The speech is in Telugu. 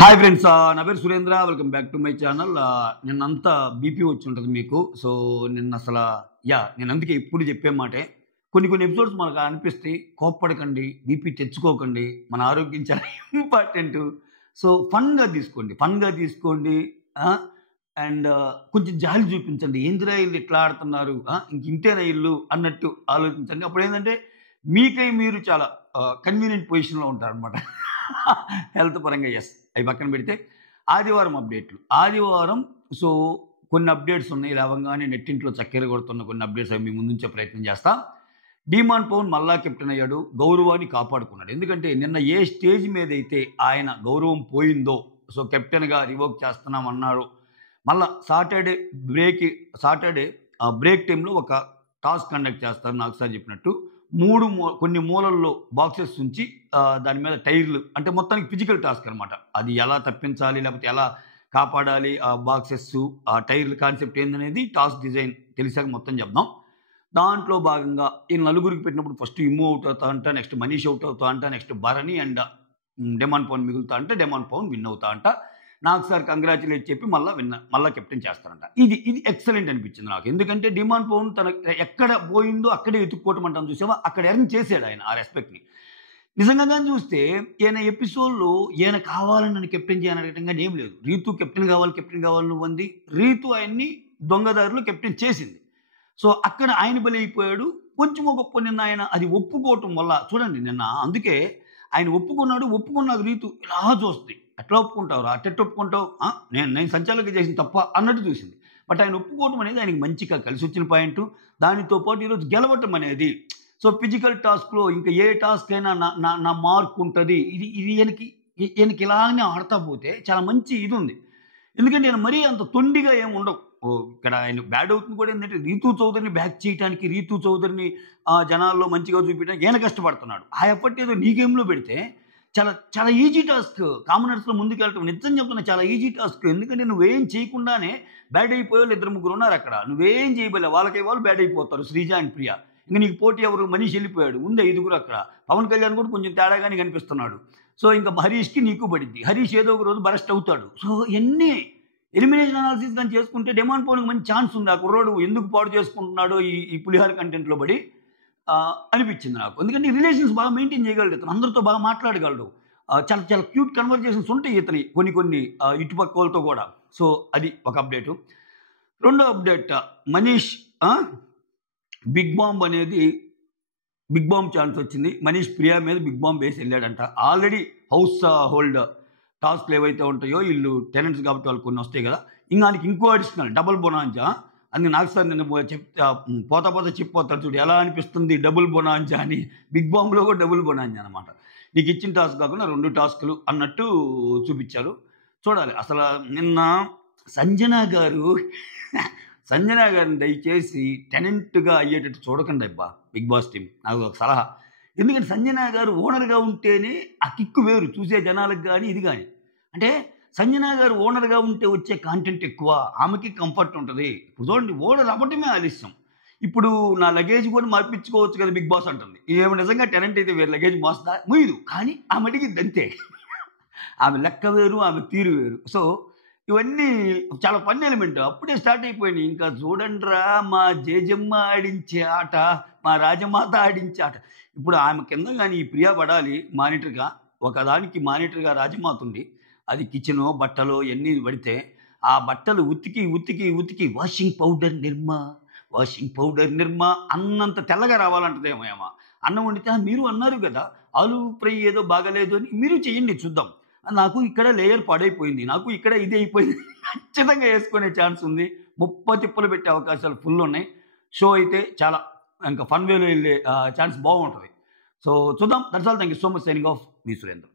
హాయ్ ఫ్రెండ్స్, నా పేరు Surendra. Welcome back to my channel. నిన్నంతా బీపీ వచ్చి ఉంటుంది మీకు. సో నిన్న అసలు నేను అందుకే ఇప్పుడు చెప్పే మాటే, కొన్ని ఎపిసోడ్స్ మనకు అనిపిస్తాయి, కోప్పడకండి, బీపీ తెచ్చుకోకండి, మన ఆరోగ్యం చాలా ఇంపార్టెంట్. సో ఫన్గా తీసుకోండి. అండ్ కొంచెం జాలి చూపించండి. ఏందిరా ఇల్లు ఇట్లా ఆడుతున్నారు, ఇంతేనా ఇల్లు అన్నట్టు ఆలోచించండి. అప్పుడు ఏంటంటే మీకై మీరు చాలా కన్వీనియంట్ పొజిషన్లో ఉంటారనమాట. హెల్త్ పరంగా. అవి పక్కన పెడితే ఆదివారం అప్డేట్లు. ఆదివారం సో కొన్ని అప్డేట్స్ ఉన్నాయి. లేవంగానే నెట్టింట్లో చక్కెర కొడుతున్న కొన్ని అప్డేట్స్ అవి మీ ముందుంచే ప్రయత్నం చేస్తా. డీమాన్ పవన్ మళ్ళా కెప్టెన్ అయ్యాడు, గౌరవాన్ని కాపాడుకున్నాడు. ఎందుకంటే నిన్న ఏ స్టేజ్ మీద అయితే ఆయన గౌరవం పోయిందో, సో కెప్టెన్గా రివోక్ చేస్తున్నామన్నారు. మళ్ళా సాటర్డే బ్రేక్ టైంలో ఒక టాస్క్ కండక్ట్ చేస్తారు. నాకు సార్ చెప్పినట్టు కొన్ని మూలల్లో బాక్సెస్ ఉంచి దాని మీద టైర్లు, అంటే మొత్తానికి ఫిజికల్ టాస్క్ అనమాట. అది ఎలా తప్పించాలి, లేకపోతే ఎలా కాపాడాలి, ఆ బాక్సెస్, ఆ టైర్ల కాన్సెప్ట్ ఏందనేది టాస్క్ డిజైన్ తెలిసాక మొత్తం చెప్దాం. దాంట్లో భాగంగా ఈ నలుగురికి పెట్టినప్పుడు ఫస్ట్ ఇమ్ము అవుట్ అవుతా అంట, నెక్స్ట్ మనీష్ అవుట్ అవుతా అంట, next Bharani and demon Pavan మిగులుతా అంటే డెమాన్ పవన్ విన్ అవుతా అంట. నాకు సార్ కంగ్రాచులేట్ చెప్పి మళ్ళీ కెప్టెన్ చేస్తారంట. ఇది ఎక్సలెంట్ అనిపించింది నాకు. ఎందుకంటే డిమాండ్ పవన్ తన ఎక్కడ పోయిందో అక్కడే ఎత్తుక్కోవటం అంటాను, చూసావా, అక్కడ ఎర్న్ చేశాడు ఆయన ఆ రెస్పెక్ట్ని. నిజంగా కానీ చూస్తే ఈయన ఎపిసోడ్లో ఈయన కావాలని నన్ను కెప్టెన్ చేయనటంగా ఏం లేదు. రీతు కెప్టెన్ కావాలి నువ్వు అంది. రీతు ఆయన్ని దొంగదారిలో కెప్టెన్ చేసింది. సో అక్కడ ఆయన బలి అయిపోయాడు. కొంచెం గొప్ప నిన్న ఆయన అది ఒప్పుకోవటం వల్ల చూడండి, నిన్న అందుకే ఆయన ఒప్పుకున్నాక రీతు ఇలా చూస్తుంది. ఎట్లా ఒప్పుకుంటావు, అట్టెట్టు ఒప్పుకుంటావు, నేను సంచాలకులు చేసిన తప్ప అన్నట్టు చూసింది. బట్ ఆయన ఒప్పుకోవటం అనేది ఆయనకి మంచిగా కలిసి వచ్చిన పాయింట్. దానితో పాటు ఈరోజు గెలవటం అనేది, సో ఫిజికల్ టాస్క్లో ఇంకా ఏ టాస్క్ అయినా నా మార్క్ ఉంటుంది. ఇది ఈయనకి ఇలానే ఆడుతా పోతే చాలా మంచి ఇది ఉంది. ఎందుకంటే ఆయన మరీ అంత తొండిగా ఏమి ఉండవు. ఇక్కడ ఆయన బ్యాడ్ అవుతుంది కూడా ఏంటంటే రీతూ చౌదరిని బ్యాక్ చేయడానికి, రీతూ చౌదరిని జనాల్లో మంచిగా చూపించడానికి ఈయన కష్టపడుతున్నాడు. ఆ ఎఫర్ట్ ఏదో నీ గేమ్లో పెడితే చాలా చాలా ఈజీ టాస్క్. కామనర్స్లో ముందుకెళ్ళటం నిజం చెప్తున్నా చాలా ఈజీ టాస్క్. ఎందుకంటే నువ్వేం చేయకుండానే బ్యాడ్ అయిపోయే వాళ్ళు 2-3 ఉన్నారు అక్కడ. నువ్వేం చేయబోలే, వాళ్ళకి వాళ్ళు బ్యాడ్ అయిపోతారు. శ్రీజ అండ్ ప్రియ. ఇంకా నీకు పోటీ ఎవరు, మనీష్ వెళ్ళిపోయాడు, ఉంది 5 అక్కడ. పవన్ కళ్యాణ్ కూడా కొంచెం తేడాగానే కనిపిస్తున్నాడు. సో ఇంకా హరీష్కి నీకు పడిద్ది. హరీష్ ఏదో ఒక రోజు బరెస్ట్ అవుతాడు. సో ఎన్ని ఎలిమినేషన్ అనాలిసిస్ కానీ చేసుకుంటే డెమాండ్ పవన్కి మంచి ఛాన్స్ ఉంది. ఆ కుర్రోడు ఎందుకు పాడు చేసుకుంటున్నాడో ఈ పులిహార కంటెంట్లో పడి అనిపించింది నాకు. ఎందుకంటే రిలేషన్స్ బాగా మెయింటైన్ చేయగలడు ఇతను, అందరితో బాగా మాట్లాడగలడు. చాలా చాలా క్యూట్ కన్వర్జేషన్స్ ఉంటాయి ఇతని కొన్ని ఇటుపక్క వాళ్ళతో కూడా. సో అది ఒక అప్డేటు. రెండో update, Manish big bomb chance వచ్చింది. మనీష్ ప్రియా మీద బిగ్ బాంబ్ వేసి వెళ్ళాడంట. ఆల్రెడీ హౌస్ హోల్డ్ టాస్క్లు ఏవైతే ఉంటాయో, వీళ్ళు టెనెంట్స్ కాబట్టి వాళ్ళు కొన్ని వస్తాయి కదా, ఇంకా ఇంకో అడిషనల్ డబుల్ బొనాంజా. అందుకే నాకు సార్ నేను పోతా చెప్పిపోతాడు చూడు, ఎలా అనిపిస్తుంది డబుల్ బొనాంజా అని. బిగ్ బాంబ్లో కూడా డబుల్ బొనాంజా అనమాట. నీకు ఇచ్చిన టాస్క్ కాకుండా 2 టాస్కులు అన్నట్టు చూపించారు. చూడాలి. అసలు నిన్న సంజన గారిని దయచేసి టెనెంట్గా అయ్యేటట్టు చూడకండి అబ్బా బిగ్ బాస్ టీం. నాకు ఒక సలహా. ఎందుకంటే సంజన గారు ఓనర్గా ఉంటేనే ఆ కిక్కు వేరు, చూసే జనాలకు కానీ ఇది కానీ. అంటే సంజన గారు ఓనర్గా ఉంటే వచ్చే కాంటెంట్ ఎక్కువ, ఆమెకి కంఫర్ట్ ఉంటుంది. ఇప్పుడు చూడండి, ఓనర్ అవ్వటమే ఆలస్యం. ఇప్పుడు నా లగేజ్ కూడా మార్పించుకోవచ్చు కదా బిగ్ బాస్ అంటుంది. ఏమో నిజంగా టెనెంట్ అయితే వేరు లగేజ్ మోస్తా ముయ్యదు, కానీ ఆమె అడిగింది అంతే. ఆమె లెక్క వేరు, ఆమె తీరు వేరు. సో ఇవన్నీ చాలా ఫన్ ఎలిమెంట్. అప్పుడే స్టార్ట్ అయిపోయినాయి. ఇంకా చూడండిరా మా జేజమ్మ ఆడించే ఆట, మా రాజమాత ఆడించే ఆట. ఇప్పుడు ఆమె కింద కానీ ఈ ప్రియా పడాలి మానిటర్గా. ఒకదానికి మానిటర్గా రాజమాత ఉంది. అది కిచెను, బట్టలు ఎన్ని పడితే ఆ బట్టలు ఉతికి వాషింగ్ పౌడర్ నిర్మా అన్నంత తెల్లగా రావాలంటదేమో ఏమో. అన్నం వండితే మీరు అన్నారు కదా ఆలు ఫ్రై ఏదో బాగలేదు అని, మీరు చేయండి చూద్దాం. నాకు ఇక్కడ లేయర్ పాడైపోయింది, నాకు ఇక్కడ ఇది అయిపోయింది. ఖచ్చితంగా వేసుకునే ఛాన్స్ ఉంది. 30 తిప్పలు పెట్టే అవకాశాలు ఫుల్ ఉన్నాయి. షో అయితే చాలా ఇంకా ఫన్ వేలో వెళ్ళే ఛాన్స్ బాగుంటుంది. సో చూద్దాం. That's all. Thank you so much. Signing off, me Surendra.